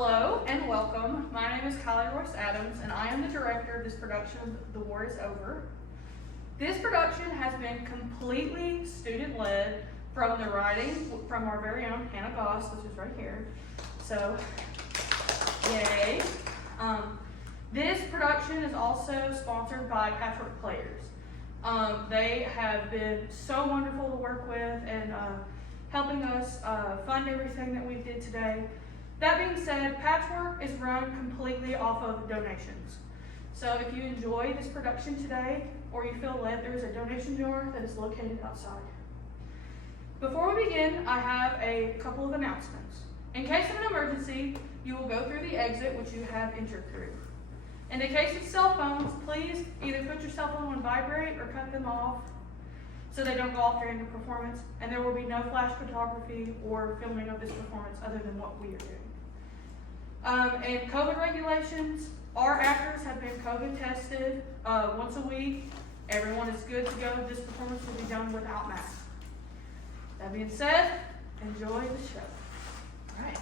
Hello and welcome. My name is Kylie Royce-Adams and I am the director of this production of The War Is Over. This production has been completely student-led from the writing from our very own Hana Goss, which is right here. So, yay. This production is also sponsored by Patchwork Players. They have been so wonderful to work with and helping us fund everything that we did today. That being said, Patchwork is run completely off of donations. So if you enjoy this production today or you feel led, there is a donation jar that is located outside. Before we begin, I have a couple of announcements. In case of an emergency, you will go through the exit which you have entered through. In the case of cell phones, please either put your cell phone on vibrate or cut them off so they don't go off during the performance, and there will be no flash photography or filming of this performance other than what we are doing. And COVID regulations, our actors have been COVID tested once a week. Everyone is good to go. This performance will be done without masks. That being said, enjoy the show. All right.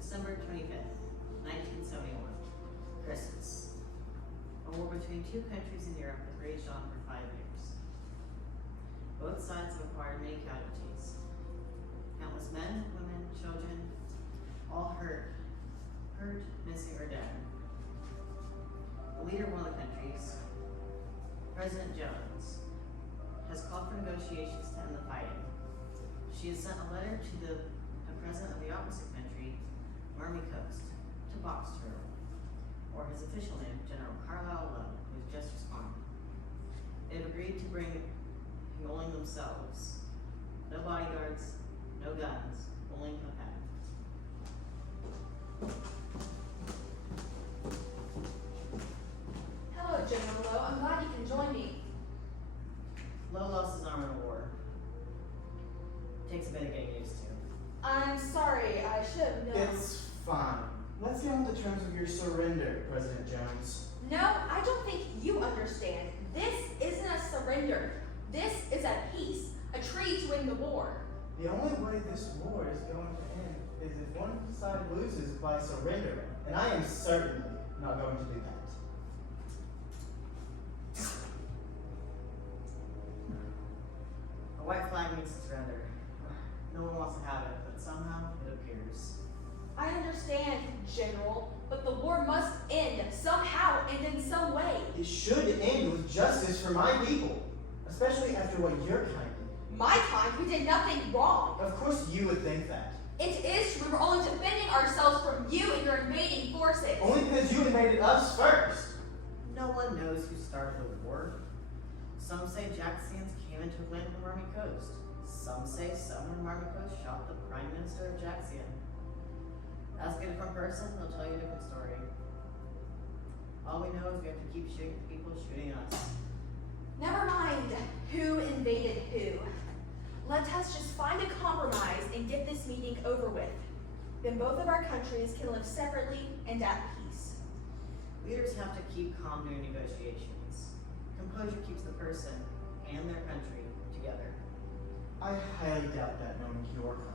December 25th, 1971, Christmas. A war between two countries in Europe has raged on for 5 years. Both sides have acquired many casualties. Countless men, women, children, all hurt, missing, or dead. The leader of one of the countries, President Jones, has called for negotiations to end the fighting. She has sent a letter to the president of the opposite country, Army Coast, to box her, or his official name, General Lowe, who has just responded. They have agreed to bring only themselves. No bodyguards, no guns, only a pad. Hello, General Lowe. I'm glad you can join me. Lowe lost his arm in a war. Takes a bit of getting used to. I'm sorry. I should have known. It's fine. Let's get on to terms of your surrender, President Jones. No, I don't think you understand. This isn't a surrender. This is a peace, a treaty to win the war. The only way this war is going to end is if one side loses by surrendering, and I am certainly not going to do that. A white flag means surrender. No one wants to have it, but somehow it appears. I understand, General, but the war must end somehow and in some way. It should end with justice for my people, especially after what your kind did. My kind, we did nothing wrong. Of course you would think that. It is true. We were only defending ourselves from you and your invading forces. Only because you invaded us first. No one knows who started the war. Some say Jaxians came into land from Army Coast. Some say someone from Army Coast shot the Prime Minister of Jaxian. Ask a different person, they'll tell you a different story. All we know is we have to keep shooting people shooting us. Never mind who invaded who. Let us just find a compromise and get this meeting over with. Then both of our countries can live separately and at peace. Leaders have to keep calm during negotiations. Composure keeps the person and their country together. I highly doubt that, knowing your kind.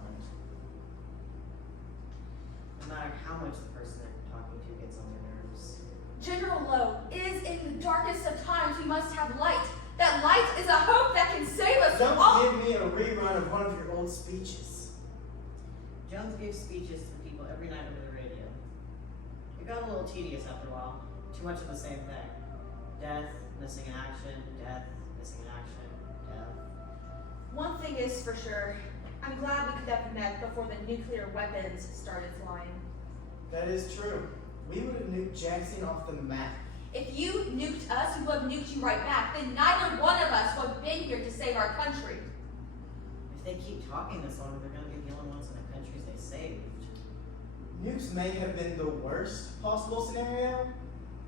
No matter how much the person they're talking to gets on their nerves. General Lowe, it is in the darkest of times we must have light. That light is a hope that can save us Don't all. give me a rerun of one of your old speeches. Jones gave speeches to people every night over the radio. It got a little tedious after a while. Too much of the same thing. Death, missing in action, death, missing in action, death. One thing is for sure, I'm glad we could have met before the nuclear weapons started flying. That is true. we would have nuked Jackson off the map. If you nuked us, we would have nuked you right back. Then neither one of us would have been here to save our country. If they keep talking this long, they're gonna be the only ones in the countries they saved. Nukes may have been the worst possible scenario,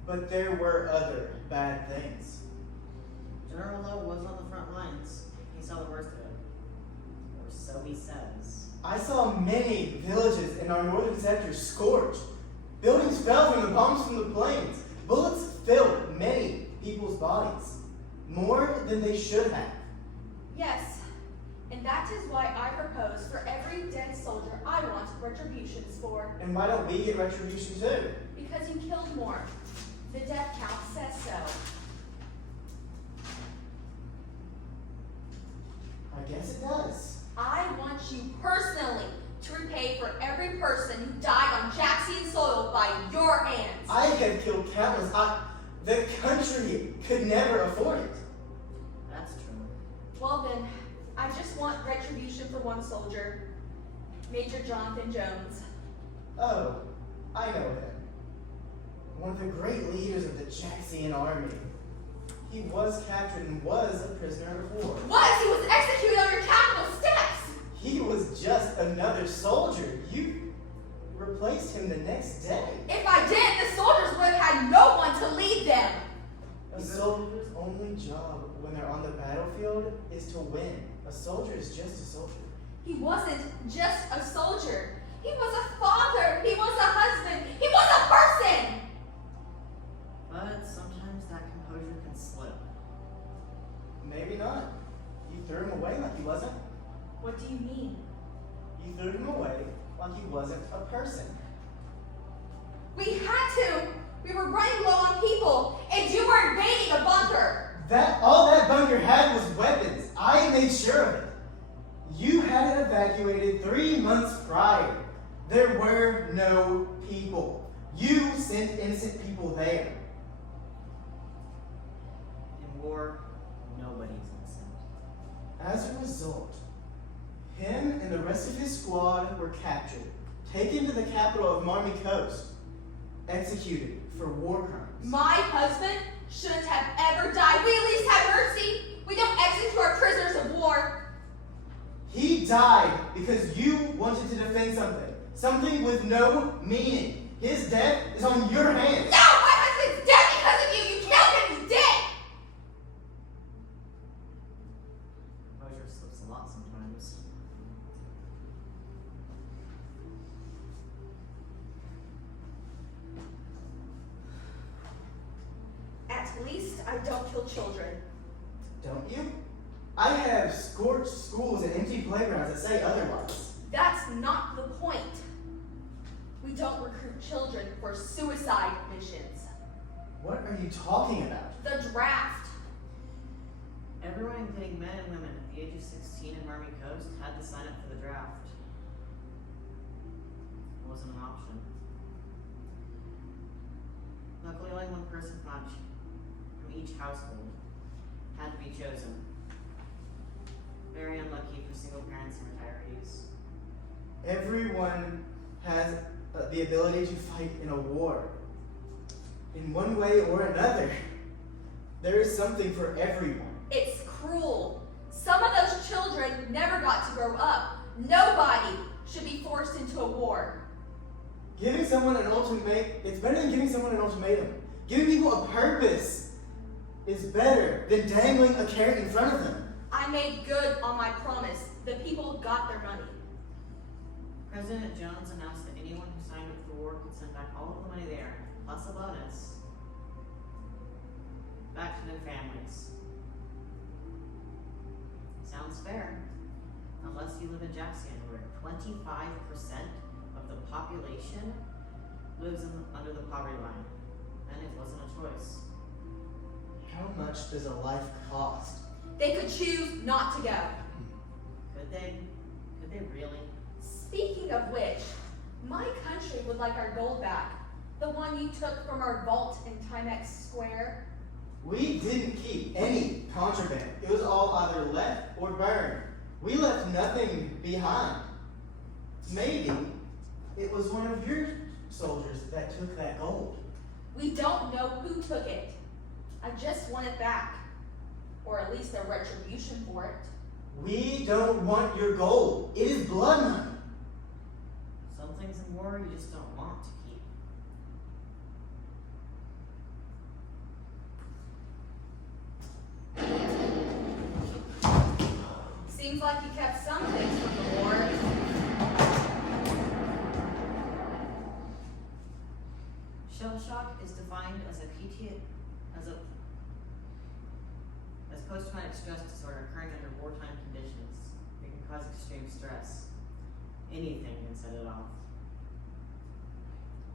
but there were other bad things. General Lowe was on the front lines. He saw the worst of it. Or so he says. I saw many villages in our northern sector scorched. Buildings fell from the bombs from the planes. Bullets filled many people's bodies. More than they should have. Yes, and that is why I propose for every dead soldier I want retributions for. And why don't we get retribution too? Because you killed more. The death count says so. I guess it does. I want you personally to repay for every person who died on Jackson soil by your hands. I have killed countless. The country could never afford it. That's true. Well then, I just want retribution for one soldier, Major Jonathan Jones. Oh, I know him. One of the great leaders of the Jackson army. He was captured and was a prisoner of war. Was he was executed on your Capitol steps? He was just another soldier. You replaced him the next day. If I did, the soldiers would have had no one to lead them. A soldier's only job when they're on the battlefield is to win. A soldier is just a soldier. He wasn't just a soldier. He was a father. He was a husband. He was a person. But sometimes that composure can slip. Maybe not. You threw him away like he wasn't. What do you mean? You threw him away like he wasn't a person. We had to. We were running low on people, and you were invading a bunker. All that bunker had was weapons. I made sure of it. You had it evacuated 3 months prior. There were no people. You sent innocent people there. In war, nobody's innocent. As a result, him and the rest of his squad were captured, taken to the capital of Marmy Coast, executed for war crimes. My husband shouldn't have ever died. We at least have mercy. We don't execute our prisoners of war. He died because you wanted to defend something with no meaning. His death is on your hands. No, my husband's dead because of you. You killed him. He's dead. Composure slips a lot sometimes. At least I don't kill children. Don't you? I have scorched schools and empty playgrounds that say otherwise. That's not the point. We don't recruit children for suicide missions. What are you talking about? The draft. Everyone, including men and women at the age of 16 in Marmy Coast, had to sign up for the draft. It wasn't an option. Luckily, only one person from each household had to be chosen. Very unlucky for single parents and retirees. Everyone has the ability to fight in a war. In one way or another. There is something for everyone. It's cruel. Some of those children never got to grow up. Nobody should be forced into a war. Giving someone an ultimatum, it's better than giving someone an ultimatum. Giving people a purpose is better than dangling a carrot in front of them. I made good on my promise. The people got their money. President Jones announced that anyone who signed up for war could send back all of the money they earned, plus a bonus, back to their families. Sounds fair, unless you live in Jackson, where 25% of the population lives under the poverty line. Then it wasn't a choice. How much does a life cost? They could choose not to go. Could they? Could they really? Speaking of which, my country would like our gold back. The one you took from our vault in Timex Square. We didn't keep any contraband. It was all either left or burned. We left nothing behind. Maybe it was one of your soldiers that took that gold. We don't know who took it. I just want it back. Or at least a retribution for it. We don't want your gold. It is blood money. Some things in war you just don't want to keep. Seems like you kept some things from the war. Shell shock is defined as post-traumatic stress disorder occurring under wartime conditions. It can cause extreme stress. Anything can set it off.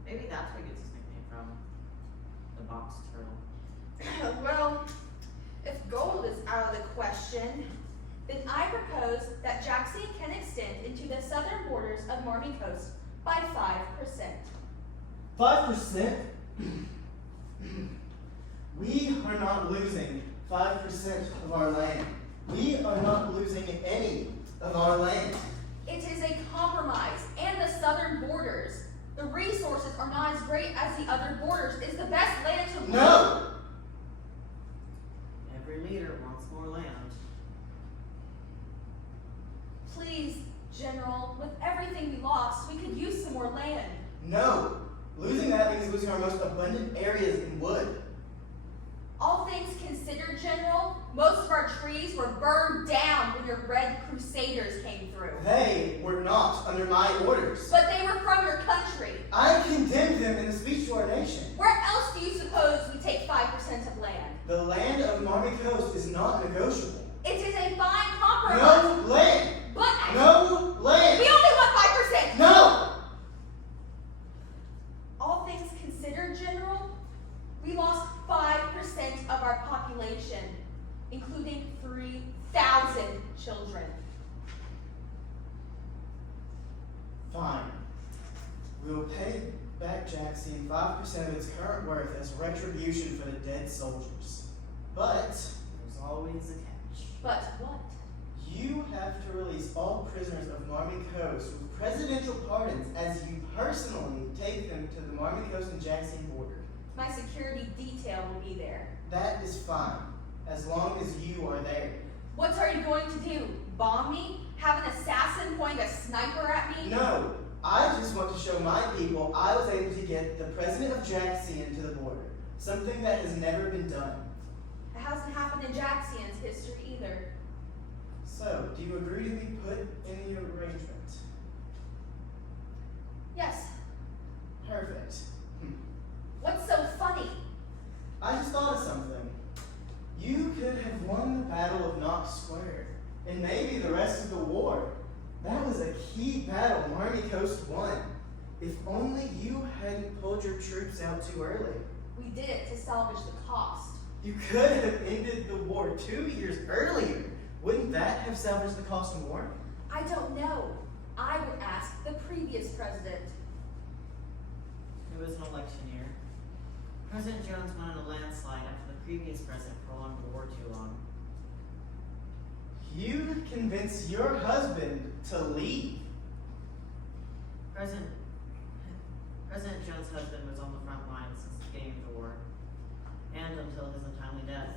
Maybe that's where he gets his nickname from. The box turtle. Well, if gold is out of the question, then I propose that Jackson can extend into the southern borders of Marmy Coast by 5%. 5%? We are not losing 5% of our land. We are not losing any of our land. It is a compromise, and the southern borders. The resources are not as great as the other borders. It's the best land to live. No! Every leader wants more land. Please, General, with everything we lost, we could use some more land. No! Losing that means losing our most abundant areas in wood. All things considered, General, most of our trees were burned down when your Red Crusaders came through. They were not under my orders. But they were from your country. I condemned them in the speech to our nation. Where else do you suppose we take 5% of land? The land of Marmy Coast is not negotiable. It is a fine compromise. No land! But No land! we only want 5%. No! All things considered, General, we lost 5% of our population, including 3,000 children. Fine. We will pay back Jackson 5% of its current worth as retribution for the dead soldiers. But There's always a catch. But what? you have to release all prisoners of Marmy Coast with presidential pardons as you personally take them to the Marmy Coast and Jackson border. My security detail will be there. That is fine, as long as you are there. What are you going to do? Bomb me? Have an assassin pointing a sniper at me? No, I just want to show my people I was able to get the president of Jackson to the border. Something that has never been done. It hasn't happened in Jackson's history either. So, do you agree to be put in the arrangement? Yes. Perfect. What's so funny? I just thought of something. You could have won the Battle of Knox Square, and maybe the rest of the war. That was a key battle Marmy Coast won. If only you hadn't pulled your troops out too early. We did it to salvage the cost. You could have ended the war 2 years earlier. Wouldn't that have salvaged the cost more? I don't know. I would ask the previous president. It was an election year. President Jones won in a landslide after the previous president prolonged the war too long. You convinced your husband to leave. President Jones' husband was on the front lines since the beginning of the war, and until his untimely death.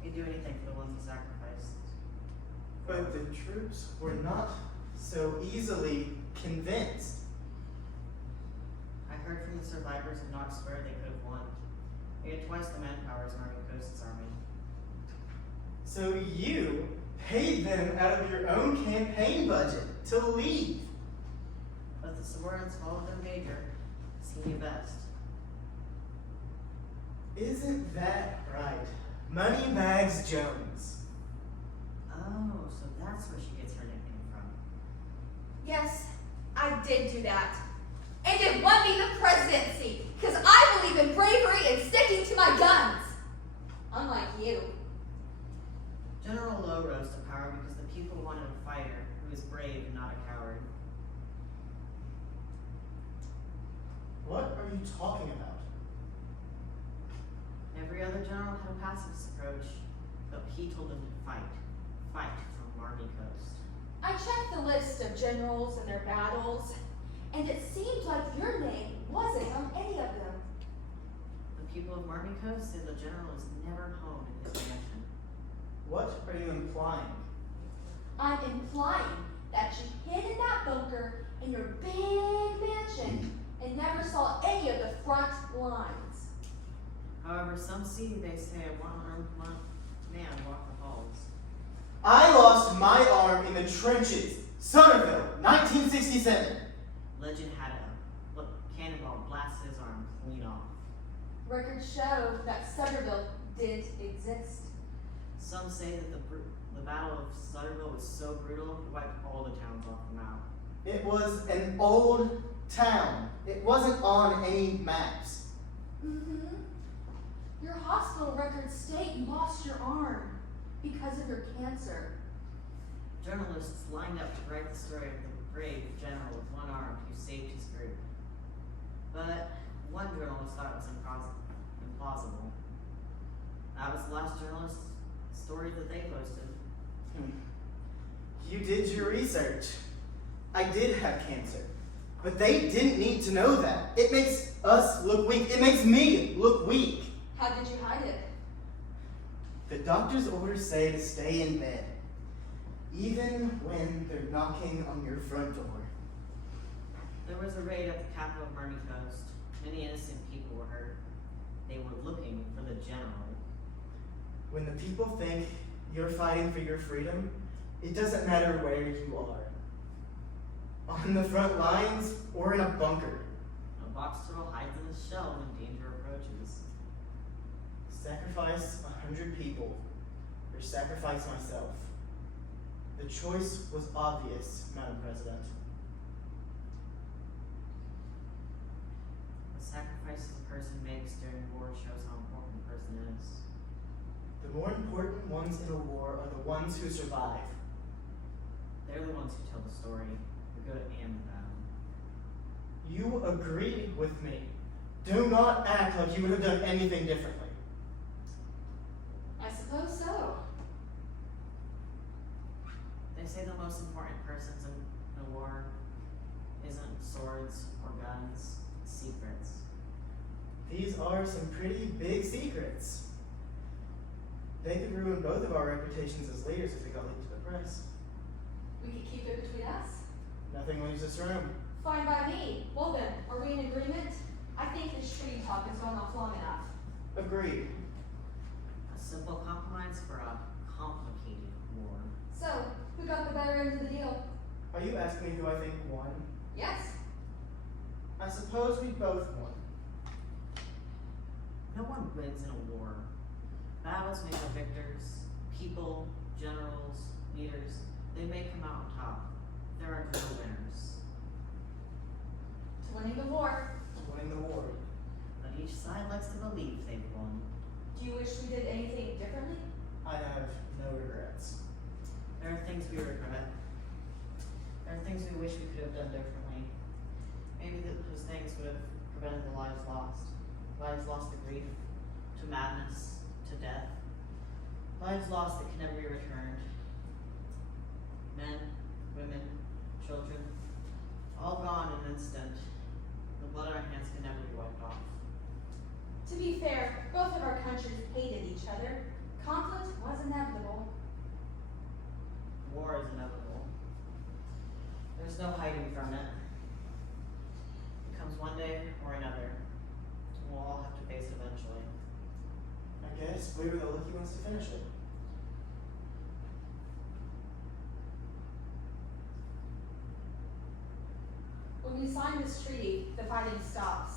He'd do anything for the ones he sacrificed. But the troops were not so easily convinced. I heard from the survivors of Knox Square they could have won. They had twice the manpower as Marmy Coast's army. So you paid them out of your own campaign budget to leave. But the subordinates followed their major, as he knew best. Isn't that right? Moneybags Jones. Oh, so that's where she gets her nickname from. Yes, I did do that. And it won me the presidency, because I believe in bravery and sticking to my guns. Unlike you. General Lowe rose to power because the people wanted a fighter who was brave and not a coward. What are you talking about? Every other general had a pacifist approach, but he told them to fight. Fight for Marmy Coast. I checked the list of generals and their battles, and it seemed like your name wasn't on any of them. The people of Marmy Coast say the general is never home in his mansion. What are you implying? I'm implying that you hid in that bunker in your big mansion and never saw any of the front lines. However, some see they say a one-armed man walked the halls. I lost my arm in the trenches. Summerville, 1967. Legend had a cannonball blasted his arm clean off. Records show that Sutterville didn't exist. Some say that the Battle of Sutterville was so brutal it wiped all the towns off the map. It was an old town. It wasn't on any maps. Mm-hmm. Your hospital records state you lost your arm because of your cancer. Journalists lined up to write the story of the brave general with one arm who saved his group. But one journalist thought it was implausible. That was the last journalist story that they posted. You did your research. I did have cancer. But they didn't need to know that. It makes us look weak. It makes me look weak. How did you hide it? The doctor's orders say to stay in bed, even when they're knocking on your front door. There was a raid at the capital of Marmy Coast. Many innocent people were hurt. They were looking for the general. When the people think you're fighting for your freedom, it doesn't matter where you are. On the front lines or in a bunker. A box turtle hides in his shell when danger approaches. Sacrifice 100 people or sacrifice myself. The choice was obvious, Madam President. The sacrifices a person makes during war shows how important a person is. The more important ones in a war are the ones who survive. They're the ones who tell the story, the good and the bad. You agree with me. Do not act like you would have done anything differently. I suppose so. They say the most important persons in a war isn't swords or guns, it's secrets. These are some pretty big secrets. They could ruin both of our reputations as leaders if they got leaked to the press. We could keep it between us. Nothing leaves this room. Fine by me. Well then, are we in agreement? I think this treaty talk has gone off long enough. Agreed. A simple compromise for a complicated war. So, who got the better end of the deal? Are you asking me who I think won? Yes. I suppose we both won. No one wins in a war. Battles make the victors, people, generals, leaders, they may come out on top. There are no winners. To winning the war. Winning the war. But each side likes to believe they've won. Do you wish we did anything differently? I have no regrets. There are things we regret. There are things we wish we could have done differently. Maybe those things would have prevented the lives lost. Lives lost to grief, to madness, to death. Lives lost that can never be returned. Men, women, children, all gone in an instant. The blood on our hands can never be wiped off. To be fair, both of our countries hated each other. Conflict was inevitable. War is inevitable. There's no hiding from it. It comes one day or another. We'll all have to face it eventually. I guess we were the lucky ones to finish it. When we sign this treaty, the fighting stops.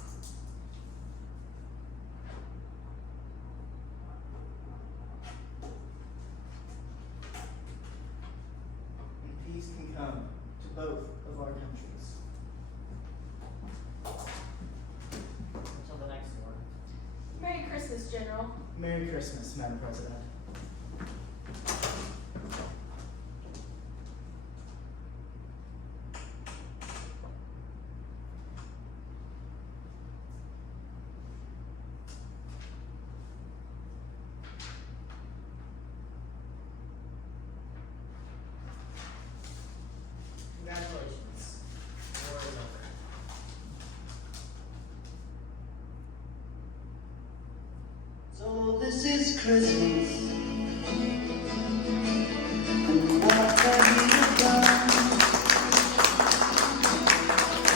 And peace can come to both of our countries. Until the next war. Merry Christmas, General. Merry Christmas, Madam President. Congratulations. War is over. Christmas. And what have you done?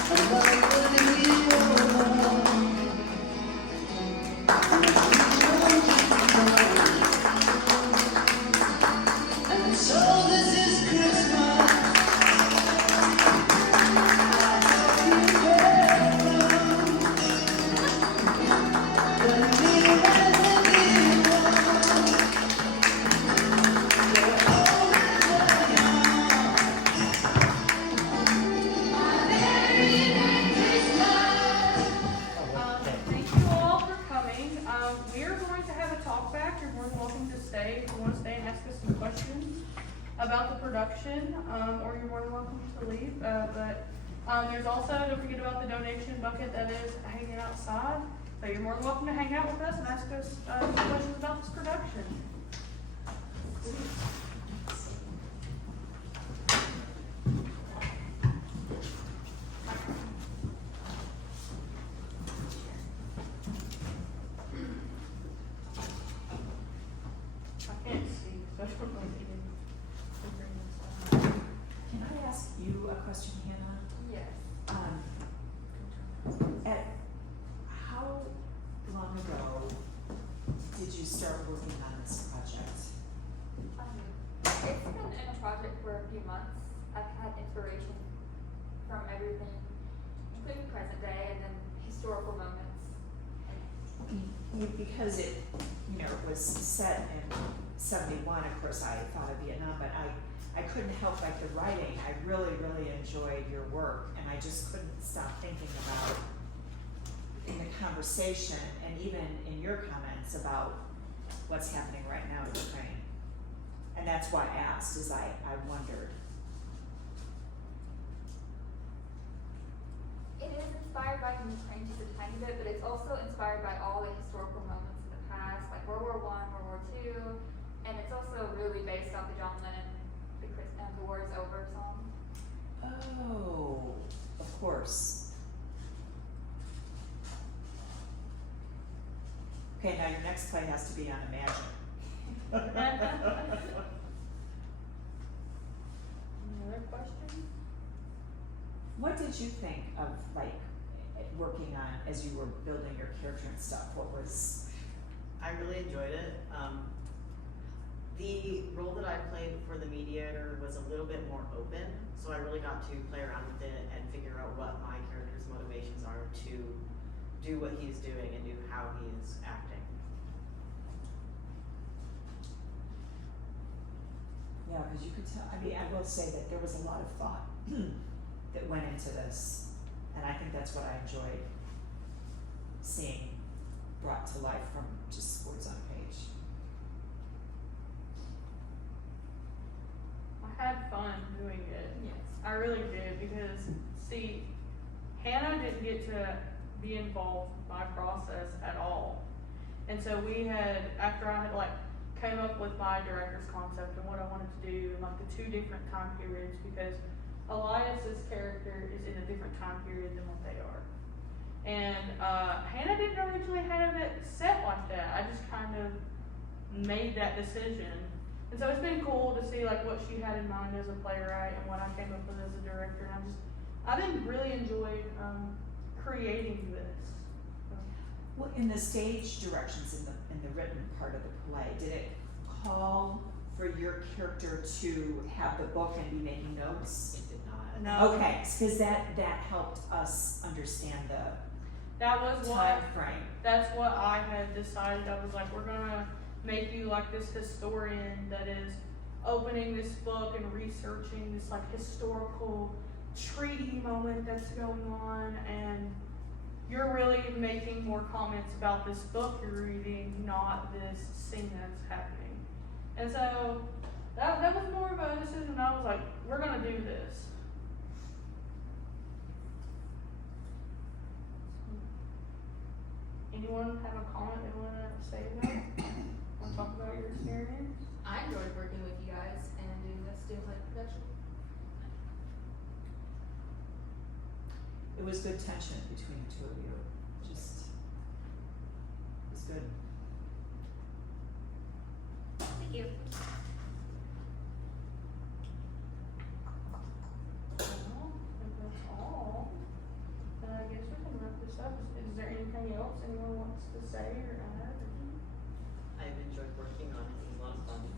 Another year alone. And so this is Christmas. I hope you welcome the near and the dear one. You're always Thank you all for coming. We are going to have a talk back. You're more than welcome to stay if you want to stay and ask us some questions about the production, or you're more than welcome to leave. But there's also, don't forget about the donation bucket that is hanging outside. So you're more than welcome to hang out with us and ask us some questions about this production. I can't see, so I don't know if you can bring this up. Can I ask you a question, Hannah? Yes. At how long ago did you start working on this project? It's been in a project for a few months. I've had inspiration from everything, including present day and then historical moments. Because it, was set in 71, of course, I thought of Vietnam, but I couldn't help like the writing. I really, really enjoyed your work, and I just couldn't stop thinking about in the conversation and even in your comments about what's happening right now in Ukraine. And that's why I asked, is I wondered. It is inspired by Ukraine just a tiny bit, but it's also inspired by all the historical moments in the past, like World War I, World War II, and it's also really based off the John Lennon, The War is Over song. Oh, of course. Okay, now your next play has to be on Imagine. Any other questions? What did you think of working on as you were building your character and stuff? What was? I really enjoyed it. The role that I played for the mediator was a little bit more open, so I really got to play around with it and figure out what my character's motivations are to do what he's doing and do how he is acting. Yeah, because you could tell. I mean, I will say that there was a lot of thought that went into this, and I think that's what I enjoyed seeing brought to life from just words on a page. I had fun doing it. Yes. I really did because, see, Hana didn't get to be involved in my process at all. And so we had, after I had came up with my director's concept and what I wanted to do and the two different time periods, because Elias's character is in a different time period than what they are. And Hana didn't originally have it set like that. I just kind of made that decision. And so it's been cool to see what she had in mind as a playwright and what I came up with as a director. And I've been really enjoyed creating this. Well, in the stage directions in the written part of the play, did it call for your character to have the book and be making notes? It did not. No. Okay, because that helped us understand the That was time frame. That's what I had decided. I was like, we're gonna make you this historian that is opening this book and researching this historical treaty moment that's going on, and you're really making more comments about this book you're reading, not this scene that's happening. And so that was more of a decision. I was like, we're gonna do this. Anyone have a comment they want to say about it? Want to talk about your experience? I enjoyed working with you guys and doing this student-led production. It was good tension between the two of you. Just, it was good. Thank you. Well, if that's all, then I guess we can wrap this up. Is there anything else anyone wants to say or add? I've enjoyed working on it, it was a lot of fun.